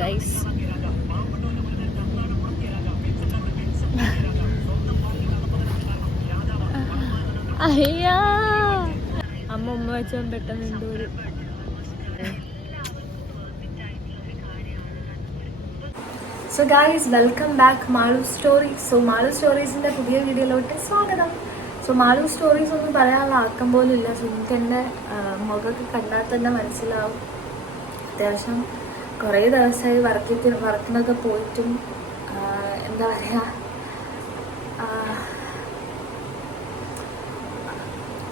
Guys. അയ്യാ അമ്മ വെച്ചാൽ പെട്ടെന്ന് എന്തോ ഒരു so guys, welcome back Malu stories. So Malu സ്റ്റോറീസിൻ്റെ പുതിയ വീഡിയോയിലോട്ട് സ്വാഗതം. സോ മാളു സ്റ്റോറീസ് ഒന്നും പറയാനുള്ള ആക്കം പോലും ഇല്ല. സോ എനിക്ക് എൻ്റെ മുഖമൊക്കെ കണ്ടാൽ തന്നെ മനസ്സിലാവും. അത്യാവശ്യം കുറേ ദിവസമായി വർക്കിനൊക്കെ പോയിട്ടും എന്താ പറയുക,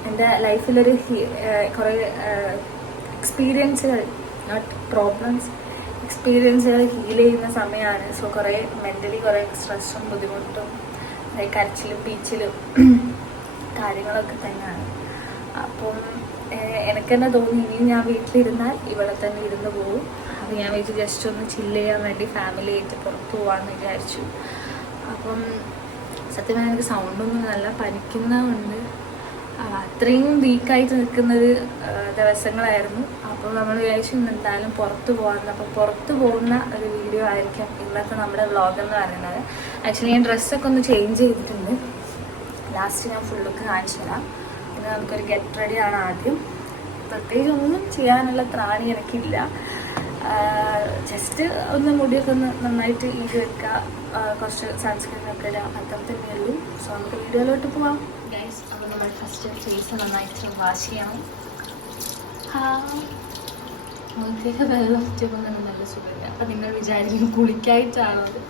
എൻ്റെ ലൈഫിലൊരു കുറേ എക്സ്പീരിയൻസുകൾ, നോട്ട് പ്രോബ്ലംസ്, എക്സ്പീരിയൻസുകൾ ഹീൽ ചെയ്യുന്ന സമയമാണ്. സോ കുറേ മെൻ്റലി കുറേ സ്ട്രെസ്സും ബുദ്ധിമുട്ടും കരച്ചിലും പീച്ചിലും കാര്യങ്ങളൊക്കെ തന്നെയാണ്. അപ്പം എനിക്ക് തന്നെ തോന്നി ഇനിയും ഞാൻ വീട്ടിലിരുന്നാൽ ഇവിടെ തന്നെ ഇരുന്ന് പോകും. അപ്പോൾ ഞാൻ വിചാരിച്ചു ജസ്റ്റ് ഒന്ന് ചില്ല് ചെയ്യാൻ വേണ്ടി ഫാമിലി ആയിട്ട് പുറത്ത് പോകാമെന്ന് വിചാരിച്ചു. അപ്പം സത്യം പറഞ്ഞാൽ എനിക്ക് സൗണ്ടൊന്നും നല്ല പനിക്കുന്നതുകൊണ്ട് അത്രയും വീക്കായിട്ട് നിൽക്കുന്നത് ദിവസങ്ങളായിരുന്നു. അപ്പോൾ നമ്മൾ വിചാരിച്ചു എന്തായാലും പുറത്ത് പോകാമെന്ന്. അപ്പോൾ പുറത്ത് പോകുന്ന ഒരു വീഡിയോ ആയിരിക്കാം ഇന്നത്തെ നമ്മുടെ വ്ളോഗ് എന്ന് പറയുന്നത്. ആക്ച്വലി ഞാൻ ഡ്രസ്സൊക്കെ ഒന്ന് ചേഞ്ച് ചെയ്തിട്ടുണ്ട്. ലാസ്റ്റ് ഞാൻ ഫുൾ ലുക്ക് കാണിച്ചു തരാം. പിന്നെ നമുക്കൊരു ഗെറ്റ് റെഡിയാണ് ആദ്യം. പ്രത്യേകിച്ച് ഒന്നും ചെയ്യാനുള്ള ത്രാണി എനിക്കില്ല. ജസ്റ്റ് ഒന്ന് മുടിയൊക്കെ ഒന്ന് നന്നായിട്ട് ഈട് വെക്കുക, കുറച്ച് സൺസ്ക്രീനൊക്കെ ഇടുക, അത്ര തന്നെയുള്ളൂ. സോ നമുക്ക് വീഡിയോയിലോട്ട് പോവാം ഗൈസ്. അപ്പോൾ നമ്മൾ ഫസ്റ്റ് ഫേസ് നന്നായിട്ട് വാഷ് ചെയ്യണം. മുഖത്തേക്ക് വെള്ളം ഒറ്റപ്പോൾ നല്ല സുഖമില്ല. അപ്പം നിങ്ങൾ വിചാരിക്കും കുളിക്കായിട്ടാണോ അത്?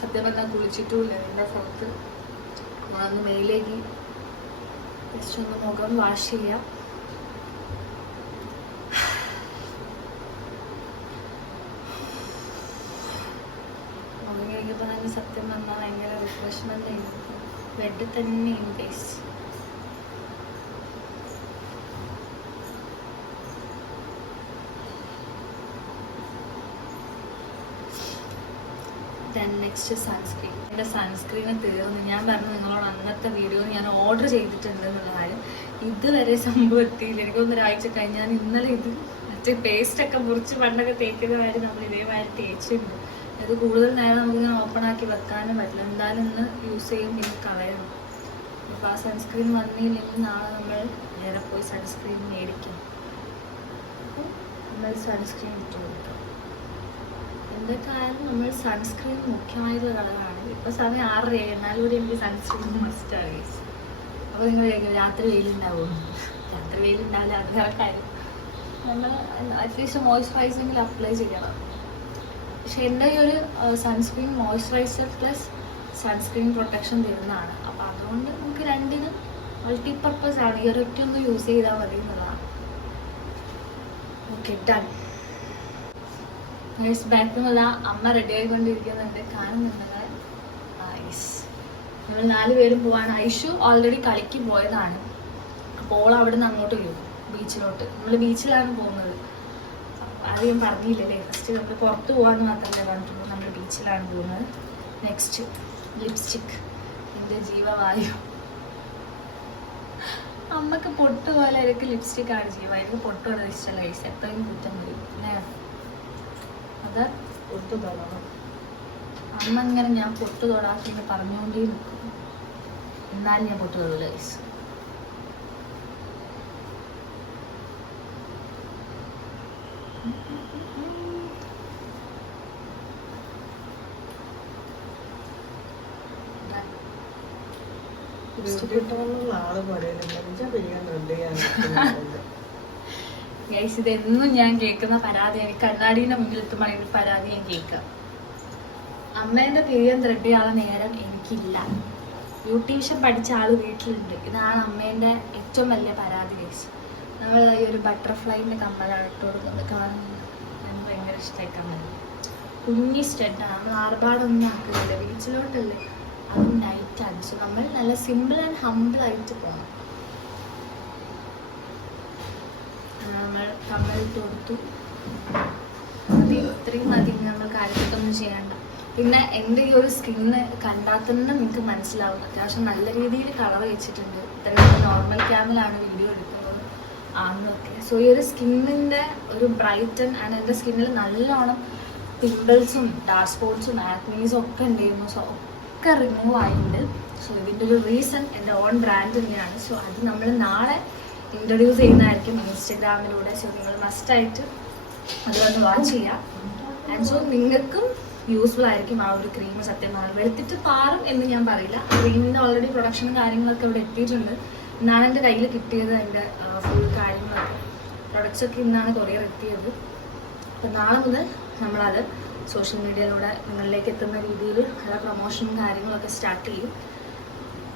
സത്യം പറഞ്ഞാൽ കുളിച്ചിട്ടുമില്ല. എൻ്റെ സ്ഥലത്ത് നമ്മളൊന്ന് മേലേക്ക് ജസ്റ്റ് ഒന്ന് മുഖം വാഷ് ചെയ്യാം. മുഖം കഴിക്കുമ്പോൾ തന്നെ സത്യം പറഞ്ഞാൽ ഭയങ്കര റിഫ്രഷ്മെൻ്റ് ആയിരുന്നു. ബെഡ് തന്നെയും ബേസ്. Next sunscreen. എൻ്റെ സൺസ്ക്രീന് തീർന്നു. ഞാൻ പറഞ്ഞു നിങ്ങളോട് അന്നത്തെ വീഡിയോ ഞാൻ ഓർഡർ ചെയ്തിട്ടുണ്ട് എന്നുള്ള കാര്യം. ഇതുവരെ സംഭവം എത്തിയില്ല. എനിക്കൊന്ന് ഒരാഴ്ച കഴിഞ്ഞ് ഞാൻ ഇന്നലെ ഇത് മറ്റേ പേസ്റ്റൊക്കെ മുറിച്ച് പണ്ടൊക്കെ തേക്കുന്ന കാര്യം നമ്മൾ ഇതേമാതിരി തേച്ചിട്ടുണ്ട്. അത് കൂടുതൽ നേരം നമുക്കിങ്ങനെ ഓപ്പൺ ആക്കി വെക്കാനും പറ്റില്ല. എന്തായാലും ഇന്ന് യൂസ് ചെയ്യും, പിന്നെ കളയണം. അപ്പോൾ ആ സൺസ്ക്രീൻ വന്നില്ലെങ്കിൽ നാളെ നമ്മൾ നേരെ പോയി സൺസ്ക്രീൻ മേടിക്കും. അപ്പോൾ നമ്മൾ സൺസ്ക്രീൻ ഇട്ട് കൊടുക്കാം. എന്തൊക്കെ ആയാലും നമ്മൾ സൺസ്ക്രീൻ മുഖ്യമായിട്ടുള്ള കളറാണ്. ഇപ്പോൾ സമയം 6:30 എന്നാലും കൂടി എനിക്ക് സൺസ്ക്രീൻ മസ്റ്റാണ്. അപ്പോൾ നിങ്ങൾ രാത്രി വെയിലുണ്ടാവുമോ? രാത്രി വെയിലുണ്ടാവില്ല, അത് വേറെ കാര്യം. നമ്മൾ അറ്റ്ലീസ്റ്റ് മോയ്സ്ചറൈസിങ്ങിൽ അപ്ലൈ ചെയ്യണം. പക്ഷെ എൻ്റെ ഈ ഒരു sunscreen moisturiser plus sunscreen protection തരുന്നതാണ്. അപ്പോൾ അതുകൊണ്ട് നമുക്ക് രണ്ടിനും മൾട്ടിപർപ്പസ് ആണ്. ഈ ഒരൊറ്റ ഒന്ന് യൂസ് ചെയ്താൽ മതി എന്നുള്ളതാണ്. Okay, done. ബാക്കിൽ നിന്നുള്ള അമ്മ റെഡി ആയിക്കൊണ്ടിരിക്കുന്നുണ്ട്, കാണുന്നുണ്ട്. നമ്മൾ 4 പേരും പോവാണ്. ഐഷു ഓൾറെഡി കളിക്ക് പോയതാണ്. അപ്പോൾ അവിടെ നിന്ന് അങ്ങോട്ട് വരും ബീച്ചിലോട്ട്. നമ്മൾ ബീച്ചിലാണ് പോകുന്നത്. ആദ്യം പറഞ്ഞില്ലല്ലേ, ഫസ്റ്റ് നമ്മൾ പുറത്ത് പോകാമെന്ന് മാത്രമല്ലേ പറഞ്ഞിട്ടുള്ളൂ. നമ്മൾ ബീച്ചിലാണ് പോകുന്നത്. നെക്സ്റ്റ് ലിപ്സ്റ്റിക്, എൻ്റെ ജീവവായു. അമ്മക്ക് പൊട്ട് പോലെ എനിക്ക് ലിപ്സ്റ്റിക്കാണ് ജീവ. എനിക്ക് പൊട്ട് വളരെ ഇഷ്ടമല്ല. ഐസ് എപ്പോഴും കുറ്റം വരും. പിന്നെ അത് പൊട്ട് തൊടണം. അമ്മ ഇങ്ങനെ ഞാൻ പൊട്ട് തൊടാക്കി പറഞ്ഞുകൊണ്ടേ നിൽക്കും. എന്നാലും ഞാൻ പൊട്ട് തൊടില്ല ഗൈസ്. ഗൈസ്, ഇതെന്നും ഞാൻ കേൾക്കുന്ന പരാതി. എനിക്ക് കണ്ണാടീൻ്റെ മുന്നിൽ എത്തുമ്പോൾ പരാതി ഞാൻ കേൾക്കാം. അമ്മേൻ്റെ പിരിയം ത്രെഡ് ചെയ്യാനുള്ള നേരം എനിക്കില്ല. ബ്യൂട്ടീഷ്യൻ പഠിച്ച ആൾ വീട്ടിലുണ്ട്. ഇതാണ് അമ്മേൻ്റെ ഏറ്റവും വലിയ പരാതി ഗൈസ്. നമ്മൾ ഈ ഒരു ബട്ടർഫ്ലൈൻ്റെ കമ്മലാണ് ഇട്ട് കൊടുക്കുന്നത്. കാണുന്നത് എനിക്ക് ഭയങ്കര ഇഷ്ടമായി കമ്മൽ. കുഞ്ഞി സ്റ്റെഡാണ്. നമ്മൾ ആർഭാടൊന്നും ആക്കുന്നില്ല. ബീച്ചിലോട്ടല്ലേ, അതും നൈറ്റാണ്. സോ നമ്മൾ നല്ല സിമ്പിൾ ആൻഡ് ഹംബിളായിട്ട് പോകണം. നമ്മൾ കമ്മലിട്ട് കൊടുത്തു. ഇത്രയും മതി. നമ്മൾ കാര്യപ്പെട്ടൊന്നും ചെയ്യണ്ട. പിന്നെ എൻ്റെ ഈ ഒരു സ്കിന്ന് കണ്ടാൽ തന്നെ നിങ്ങൾക്ക് മനസ്സിലാവും. അത്യാവശ്യം നല്ല രീതിയിൽ കളർ വെച്ചിട്ടുണ്ട്. ഇത്രയും നോർമൽ ക്യാമിലാണ് വീഡിയോ എടുക്കുന്നത് ആണെന്നൊക്കെ. സോ ഈ ഒരു സ്കിന്നിൻ്റെ ഒരു ബ്രൈറ്റൻ ആൻഡ് എൻ്റെ സ്കിന്നിൽ നല്ലോണം പിമ്പിൾസും ഡാർക്ക് സ്പോട്ട്സും ആക്നീസും ഒക്കെ ഉണ്ടായിരുന്നു. സോ ഒക്കെ റിമൂവ് ആയിട്ടുണ്ട്. സോ ഇതിൻ്റെ ഒരു റീസൺ എൻ്റെ ഓൺ ബ്രാൻഡ് തന്നെയാണ്. സോ അത് നമ്മൾ നാളെ ഇൻട്രൊഡ്യൂസ് ചെയ്യുന്നതായിരിക്കും ഇൻസ്റ്റഗ്രാമിലൂടെ. സോ നിങ്ങൾ മസ്റ്റായിട്ട് അത് വന്ന് വാച്ച് ചെയ്യാം. ആൻഡ് സോ നിങ്ങൾക്കും യൂസ്ഫുൾ ആയിരിക്കും ആ ഒരു ക്രീം. സത്യം പറഞ്ഞാൽ വെളുത്തിട്ട് പാറും എന്ന് ഞാൻ പറയില്ല. ക്രീമിൻ്റെ ഓൾറെഡി പ്രൊഡക്ഷനും കാര്യങ്ങളൊക്കെ ഇവിടെ എത്തിയിട്ടുണ്ട്. ഇന്നാണ് എൻ്റെ കയ്യിൽ കിട്ടിയത്. എൻ്റെ ഫുൾ കാര്യങ്ങളൊക്കെ പ്രൊഡക്ട്സ് ഒക്കെ ഇന്നാണ് കൊറിയർ എത്തിയത്. അപ്പം നാളെ മുതൽ നമ്മളത് സോഷ്യൽ മീഡിയയിലൂടെ നിങ്ങളിലേക്ക് എത്തുന്ന രീതിയിൽ നല്ല പ്രൊമോഷനും കാര്യങ്ങളൊക്കെ സ്റ്റാർട്ട് ചെയ്യും.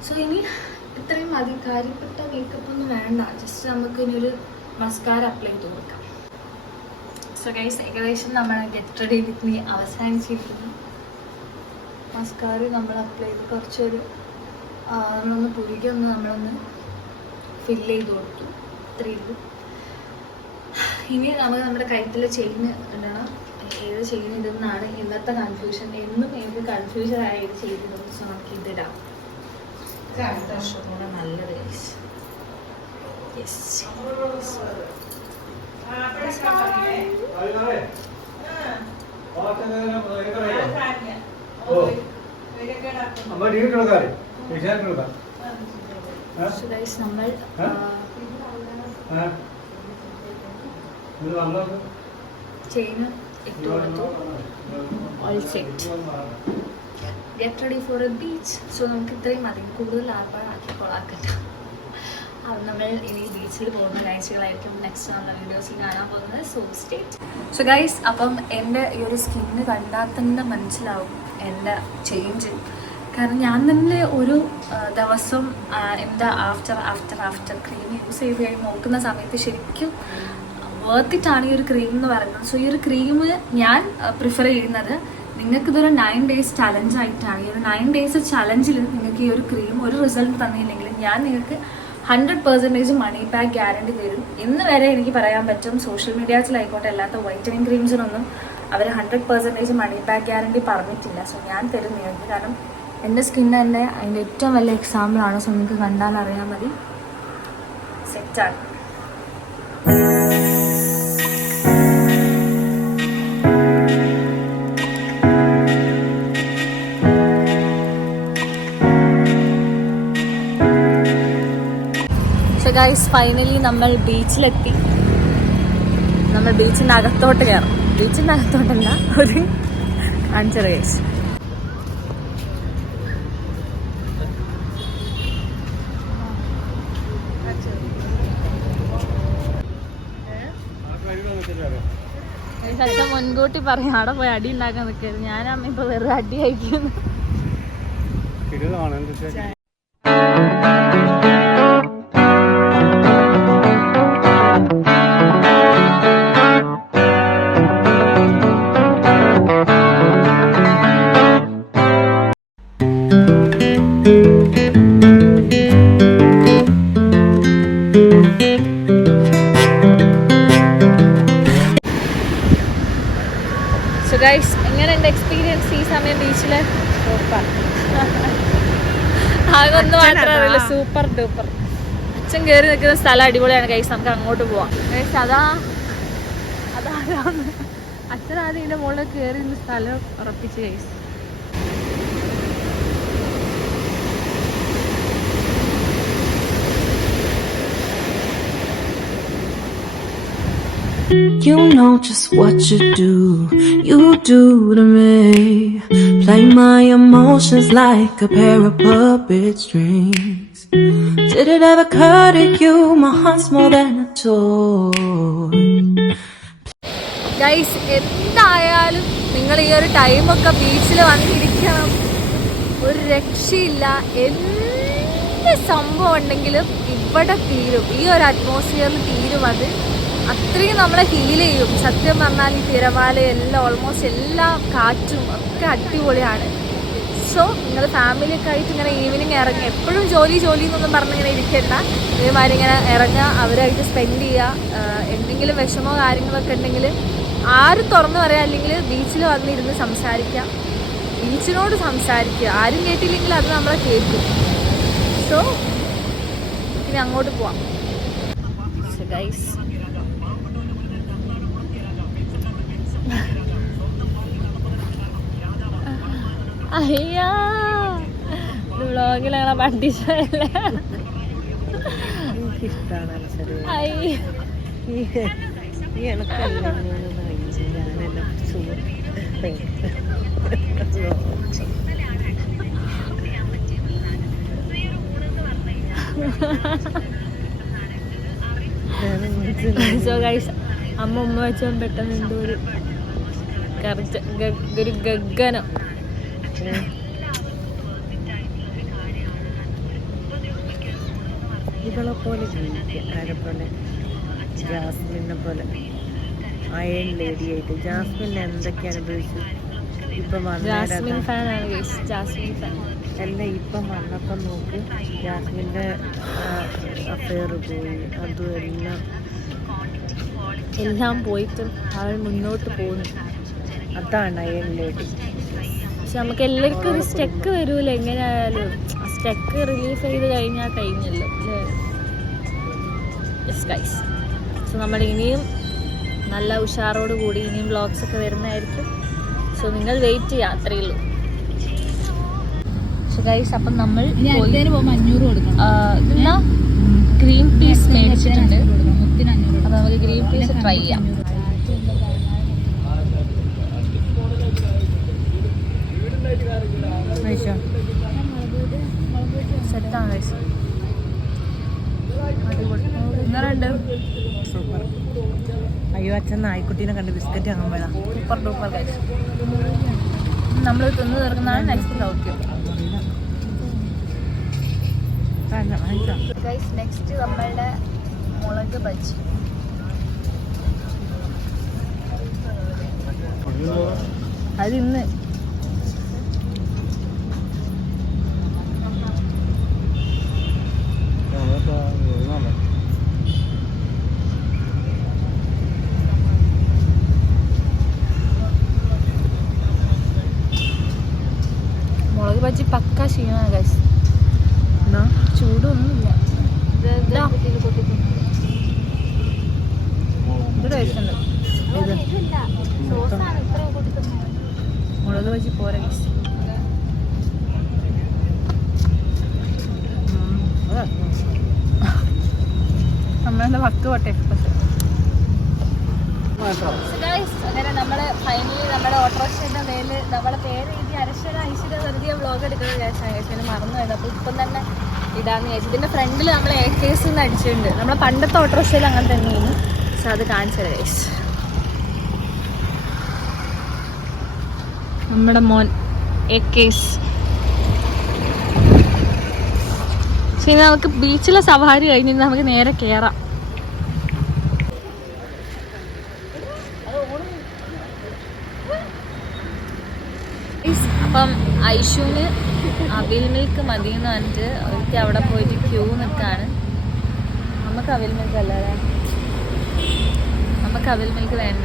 സോ ഇനി ഇത്രയും മതി. കാര്യപ്പെട്ട മേക്കപ്പ് ഒന്നും വേണ്ട. ജസ്റ്റ് നമുക്ക് ഇനി ഒരു മസ്കാര അപ്ലൈ ചെയ്ത് കൊടുക്കാം. സോ ഗൈസ്, ഏകദേശം നമ്മൾ ഗെറ്റ് റെഡി വിത്ത് മീ അവസാനിച്ചിരിക്കുന്നു. മസ്കാര നമ്മൾ അപ്ലൈ ചെയ്ത് കുറച്ചൊരു നമ്മളൊന്ന് പുരുകി നമ്മളൊന്ന് ഫില്ല് ചെയ്ത് കൊടുത്തു. ഇത്രയും ഇനി നമുക്ക് നമ്മുടെ കഴുത്തിലെ ചെയിൻ ഇടണം. ഏത് ചെയിൻ ഇടുന്നതാണ് ഇന്നത്തെ കൺഫ്യൂഷൻ. എന്നും ഏത് കൺഫ്യൂഷനായ ഏത് ചെയിൻ ഇടുന്നു. സോ നമുക്ക് ഇതിടാം. കൂടെ നല്ലത്. യെസ് നമ്മൾ ചെയിൻ ഇട്ട് കൊടുത്തു. All set. Get ready for A beach. So നമുക്ക് ഇത്രയും മതി. കൂടുതൽ ആർപ്പാടാക്കി കൊളാക്കണ്ട. അത് നമ്മൾ ഇനി ബീച്ചിൽ പോകുന്ന കാഴ്ചകളായിരിക്കും നെക്സ്റ്റ് നമ്മുടെ വീഡിയോസിൽ കാണാൻ പോകുന്നത്. So state. സോ ഗൈസ്, അപ്പം എൻ്റെ ഈ ഒരു സ്കിന്ന് കണ്ടാൽ തന്നെ മനസ്സിലാവും എൻ്റെ ചേഞ്ച്. കാരണം ഞാൻ തന്നെ ഒരു ദിവസം എൻ്റെ ആഫ്റ്റർ ക്രീം യൂസ് ചെയ്ത് കഴിഞ്ഞ് നോക്കുന്ന സമയത്ത് ശരിക്കും വേർത്തിട്ടാണ് ഈ ഒരു ക്രീം എന്ന് പറയുന്നത്. സോ ഈ ഒരു ക്രീം ഞാൻ പ്രിഫർ ചെയ്യുന്നത്, നിങ്ങൾക്കിതൊരു 9 days ചലഞ്ച് ആയിട്ടാണ്. ഈ ഒരു 9 days ചലഞ്ചിൽ നിങ്ങൾക്ക് ഈ ഒരു ക്രീം ഒരു റിസൾട്ട് തന്നില്ലെങ്കിൽ ഞാൻ നിങ്ങൾക്ക് 100% മണി ബാക്ക് ഗ്യാരണ്ടി തരും. ഇന്ന് വരെ എനിക്ക് പറയാൻ പറ്റും, സോഷ്യൽ മീഡിയാസിലായിക്കോട്ടെ അല്ലാത്ത വൈറ്റനിങ് ക്രീംസിനൊന്നും അവർ 100% മണി ബാക്ക് ഗ്യാരണ്ടി പറഞ്ഞിട്ടില്ല. സോ ഞാൻ തരും നിങ്ങൾക്ക്. കാരണം എൻ്റെ സ്കിൻ തന്നെ അതിൻ്റെ ഏറ്റവും വലിയ എക്സാമ്പിളാണ്. സോ നിങ്ങൾക്ക് കണ്ടാൽ അറിയാൻ മതി. സെറ്റാണ്. ഗൈസ്, ഫൈനലി നമ്മൾ ബീച്ചിലെത്തി. നമ്മൾ ബീച്ചിൻ്റെ അകത്തോട്ട് കയറും. ബീച്ചിൻ്റെ അകത്തോട്ടല്ല, ഒരു കാണിച്ചത് ഗൈസ്. അച്ഛൻ മുൻകൂട്ടി പറയും അവിടെ പോയി അടി ഉണ്ടാക്കാൻ നിൽക്കരുത്. ഞാനമ്മ ഇപ്പൊ വെറുതെ അടി അയക്കുന്നു. ഗൈസ്, എങ്ങനെയുണ്ട് എക്സ്പീരിയൻസ് ഈ സമയം ബീച്ചില്? സൂപ്പർ. ആകെ ഒന്ന് മാത്രമേ അറിയില്ല, സൂപ്പർ ഡൂപ്പർ. അച്ഛൻ കയറി നിൽക്കുന്ന സ്ഥലം അടിപൊളിയാണ് ഗൈസ്. നമുക്ക് അങ്ങോട്ട് പോവാം ഗൈസ്. അതാരാന്ന് അച്ഛൻ ആദ്യം ഇതിന്റെ മുകളിൽ കയറി നിന്ന് സ്ഥലം ഉറപ്പിച്ച് guys. You know just what you do to me. Play my emotions like a pair of puppet strings. Did it ever occur to you my heart's more than a toy? Guys, എന്തായാലും നിങ്ങൾ ഈ ഒരു ടൈമൊക്കെ ബീച്ചിൽ വന്നിരിക്കണം. ഒരു രക്ഷയില്ല. എന്ത് സംഭവം ഉണ്ടെങ്കിലും ഇവിടെ തീരും. ഈ ഒരു അറ്റ്മോസ്ഫിയറിൽ തീരും. അത് അത്രയും നമ്മളെ ഹീൽ ചെയ്യും. സത്യം പറഞ്ഞാൽ ഈ തിരമാല എല്ലാം ഓൾമോസ്റ്റ് എല്ലാ കാറ്റും ഒക്കെ അടിപൊളിയാണ്. സോ നിങ്ങൾ ഫാമിലിയൊക്കെ ആയിട്ട് ഇങ്ങനെ ഈവനിങ് ഇറങ്ങുക. എപ്പോഴും ജോലി എന്നൊന്നും പറഞ്ഞിങ്ങനെ ഇരിക്കണ്ട. ഇതേമാതിരി ഇങ്ങനെ ഇറങ്ങുക, അവരായിട്ട് സ്പെൻഡ് ചെയ്യുക. എന്തെങ്കിലും വിഷമോ കാര്യങ്ങളൊക്കെ ഉണ്ടെങ്കിൽ ആരും തുറന്നു പറയാം. അല്ലെങ്കിൽ ബീച്ചിൽ വന്നിരുന്ന് സംസാരിക്കുക. ബീച്ചിനോട് സംസാരിക്കുക. ആരും കേട്ടില്ലെങ്കിൽ അത് നമ്മളെ കേൾക്കും. സോ ഇനി അങ്ങോട്ട് പോവാം. ഗൈസ്, അയ്യാ വ്ളോഗിലാണ് പഠിച്ചതല്ലേ. സോ ഗൈസ് അമ്മ വെച്ചാൽ പെട്ടെന്ന് എന്തോ ഒരു ഒരു ഗഗനം. ഇവളെ പോലെ ജീവിക്കുക, ആരെ പോലെ, ജാസ്മിനെ പോലെ അയൺ ലേഡി ആയിട്ട്. ജാസ്മിൻ എന്തൊക്കെ അനുഭവിച്ചു. ഇപ്പം ജാസ്മിൻ ഫാനാണ് ഗൈസ്, ജാസ്മിൻ ഫാൻ. അല്ല ഇപ്പം വന്നപ്പം നോക്ക്, ജാസ്മിൻ്റെ അഫെയർ പോയി, അതും എല്ലാം പോയിട്ടും അവൾ മുന്നോട്ട് പോകുന്നു. അതാണ് അയൺ ലേഡി. പക്ഷെ നമുക്ക് എല്ലാവർക്കും ഒരു സ്റ്റെക്ക് വരൂല, എങ്ങനെയായാലും ആ സ്റ്റെക്ക് റിലീഫ് ചെയ്ത് കഴിഞ്ഞാൽ കഴിഞ്ഞല്ലോ അല്ലേ. യെസ് ഗൈസ്, സോ നമ്മൾ ഇനിയും നല്ല ഉഷാറോട് കൂടി ഇനിയും വ്ളോഗ്സ് ഒക്കെ വരുന്നതായിരിക്കും. സോ നിങ്ങൾ വെയിറ്റ് ചെയ്യാം, അത്രയേ ഉള്ളൂ. സോ ഗൈസ് അപ്പം നമ്മൾ ഗ്രീൻ പീസ് മേടിച്ചിട്ടുണ്ട്. അപ്പം നമുക്ക് ഗ്രീൻ പീസ് ട്രൈ ചെയ്യാം. സെറ്റാണ് ഗൈസ്, അടിപൊളി. എങ്ങനെയുണ്ട്? സൂപ്പർ. അയ്യോ അച്ഛൻ നായ്ക്കുട്ടീനെ കണ്ട് ബിസ്ക്കറ്റ് വാങ്ങുമ്പോഴാണ്. Super duper guys. നമ്മൾ തിന്ന് തീർക്കുന്നതാണ് നെക്സ്റ്റ് ദൗത്യം. ഗൈസ് നെക്സ്റ്റ് നമ്മളുടെ മുളക് ബജി. അത് ഇന്ന് മുളക് ബജി പക്ക ക്ഷീണമാണ് ഗൈസ്. ചൂടൊന്നുമില്ല. ഇത് ടേസ്റ്റ് ഉണ്ട്. മുളക് ബജി പോരാ ഗൈസ്. നമ്മളുടെ വക്ക് പോട്ടെ എക്സ്പ്രഷൻ. അങ്ങനെ നമ്മൾ ഫൈനലി നമ്മുടെ ഓട്ടോറിക്ഷയുടെ മേല് നമ്മുടെ പേര് എഴുതി അരശ്വര ഐശ്വര്യ വെറുതെ വ്ളോഗ് എടുക്കുന്നത് വിചാരിച്ചാൽ മറന്നു പോയത്. അപ്പോൾ ഇപ്പം തന്നെ ഇടാന്ന് വിചാരിച്ചു. ഇതിൻ്റെ ഫ്രണ്ടിൽ നമ്മൾ AK അടിച്ചിട്ടുണ്ട്. നമ്മളെ പണ്ടത്തെ ഓട്ടോറിക്ഷയിൽ അങ്ങനെ തന്നെയാണ്. പക്ഷെ അത് കാണിച്ചത് ഗൈസ്. നമ്മുടെ മോൻ AK. ശരി, നമുക്ക് ബീച്ചിലെ സവാരി കഴിഞ്ഞ് നമുക്ക് നേരെ കയറാം. അപ്പം ഐഷുവിന് അവിൽ മിൽക്ക് മതി എന്ന് പറഞ്ഞിട്ട് അവർക്ക് അവിടെ പോയിട്ട് ക്യൂ നിൽക്കാണ്. നമുക്ക് അവിൽ മിൽക്ക് അല്ലേ, നമുക്ക് അവിൽ മിൽക്ക് വേണ്ട,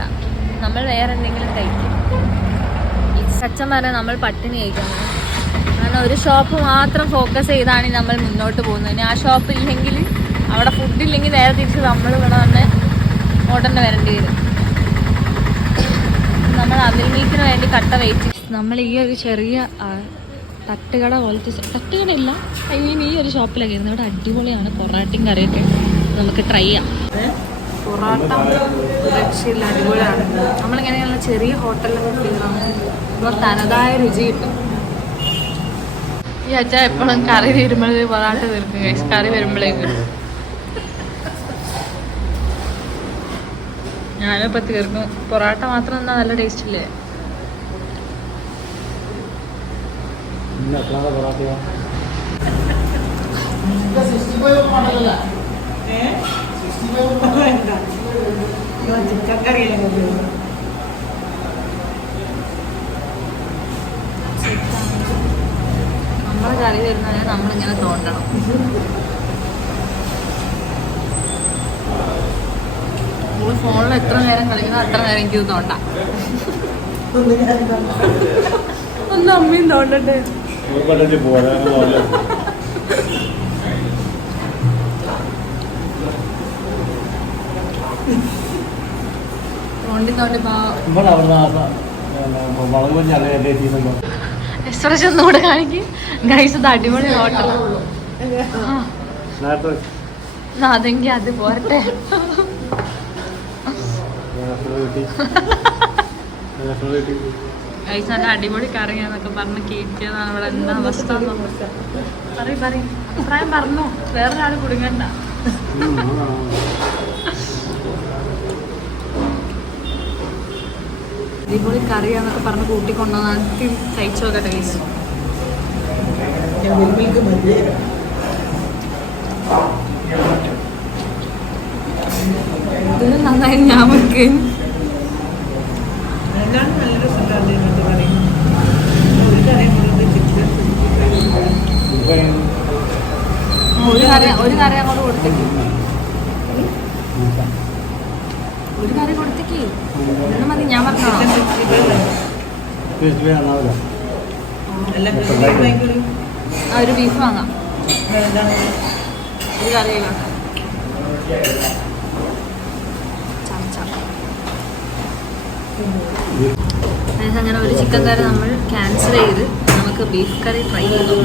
നമ്മൾ വേറെ എന്തെങ്കിലും കഴിക്കും. ഈ സച്ചം പറഞ്ഞാൽ നമ്മൾ പട്ടിണി കഴിക്കുന്നത്. കാരണം ഒരു ഷോപ്പ് മാത്രം ഫോക്കസ് ചെയ്താണ് നമ്മൾ മുന്നോട്ട് പോകുന്നത്. ഇനി ആ ഷോപ്പ് ഇല്ലെങ്കിൽ, അവിടെ ഫുഡില്ലെങ്കിൽ നേരെ തിരിച്ച് നമ്മൾ ഇവിടെ വന്ന് ഓട്ടന്നെ വരേണ്ടി വരും. നമ്മൾ അവിൽ മിൽക്കിന് വേണ്ടി കട്ട വെയിറ്റ്. നമ്മൾ ഈ ഒരു ചെറിയ തട്ടുകട പോലത്തെ, തട്ടുകടയില്ല, ഐ മീൻ ഈ ഒരു ഷോപ്പിലൊക്കെ ഇരുന്ന് ഇവിടെ അടിപൊളിയാണ്. പൊറാട്ടയും കറിയൊക്കെ നമുക്ക് ട്രൈ ചെയ്യാം. പൊറാട്ട രക്ഷയില്ല, അടിപൊളിയാണ്. നമ്മളിങ്ങനെയുള്ള ചെറിയ ഹോട്ടലിലൊക്കെ കയറാം, തനതായ രുചി കിട്ടും. ഈ അച്ഛൻ എപ്പോഴും കറി തീരുമ്പോഴേ പൊറാട്ട തീർക്കും. കറി വരുമ്പോഴേക്ക് ഞാനിപ്പോൾ തീർക്കും. പൊറാട്ട മാത്രം എന്നാൽ നല്ല ടേസ്റ്റ് ഇല്ലേ. നമ്മളെ കറി വരുന്നതിന് നമ്മളിങ്ങനെ തോണ്ടണം. ഫോണിൽ എത്ര നേരം കളിക്കുന്നോ അത്ര നേരം എനിക്ക് തോണ്ടാം. ഒന്ന് അമ്മയും തോണ്ടട്ടെ. തോണ്ടി തോണ്ടി എക്സ്പ്രഷൻ ഒന്നുകൂടെ കാണിക്കും ഗൈസ്. ഇത് അടിപൊളി ഹോട്ടൽ. അതെങ്കിൽ അത് പോരട്ടെ. ഗൈസ് നല്ല അടിപൊളി കറിയാന്നൊക്കെ പറഞ്ഞ് കയറ്റിയതാണ്. ഇവിടെ എന്താ അവസ്ഥ പറയും അഭിപ്രായം പറഞ്ഞു. വേറൊരാൾ കുടുങ്ങണ്ട. അടിപൊളി കറിയാന്നൊക്കെ പറഞ്ഞ് കൂട്ടിക്കൊണ്ടുവന്ന് കഴിച്ചു നോക്കട്ടെ ഗൈസ്. ഇതിന് നന്നായി ഞാൻ വെക്കും. ഒരു കറി അങ്ങോട്ട് കൊടുത്തേക്ക്. ഒരു കറി കൊടുത്തേക്ക് എന്ന് മതി. ഞാൻ പറഞ്ഞോ ഒരു ബീഫ് വാങ്ങാം. ഒരു കറി ആയിക്കോട്ടെ. അങ്ങനെ ഒരു ചിക്കൻ കറി നമ്മൾ ക്യാൻസൽ ചെയ്ത് നമുക്ക് ബീഫ് കറി ട്രൈ ചെയ്തു.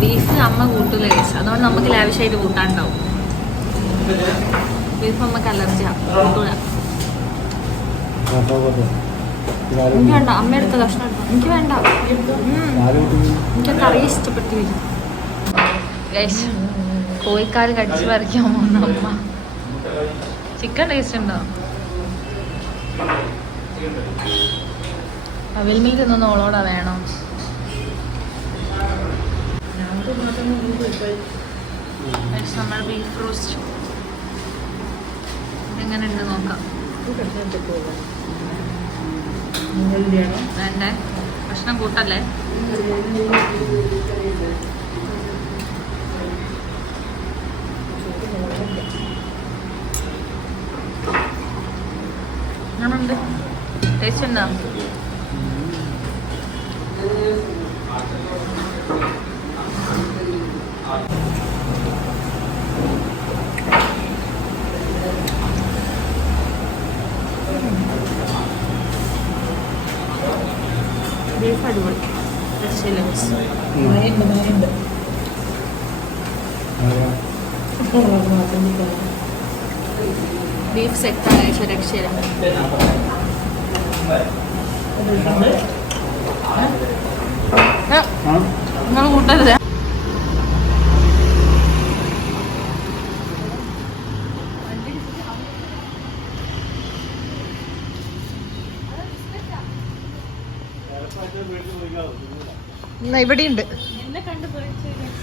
ബീഫ് അമ്മ കൂട്ടൂല കേസ്, അതുകൊണ്ട് നമുക്ക് ലാവിഷായിട്ട് കൂട്ടാണ്ടാവും. ബീഫ് നമുക്ക് അലർജിയാണ്, കൂട്ടൂല. എനിക്ക് വേണ്ട, അമ്മ എടുത്ത കഷ്ണം എടുത്തു. എനിക്ക് വേണ്ട, എനിക്ക് കറി ഇഷ്ടപ്പെട്ടില്ല. കോഴിക്കാൽ കടിച്ച് പറിക്കാൻ പോകുന്ന അമ്മ. ചിക്കൻ ടേസ്റ്റ് ഉണ്ടോ? അവിൽ മീൻ തിന്നൊന്ന് ഓളോടാ വേണോ? നമ്മുടെ ബീഫ് റോസ്റ്റ് എങ്ങനെ ഉണ്ട് നോക്കാം. വേണ്ടേ? ഭക്ഷണം കൂട്ടല്ലേ? അങ്ങനുണ്ട്. ടേസ്റ്റ് ഉണ്ടോ? ബീഫ് അടിപൊളി. ബീഫ് സെറ്റാണ് കഴിച്ച രക്ഷയില്ല. നിങ്ങൾ കൂട്ടരുത്. ഇവിടെ ഉണ്ട്. എന്നെ കണ്ടു പൊരിച്ചെടുക്കണം.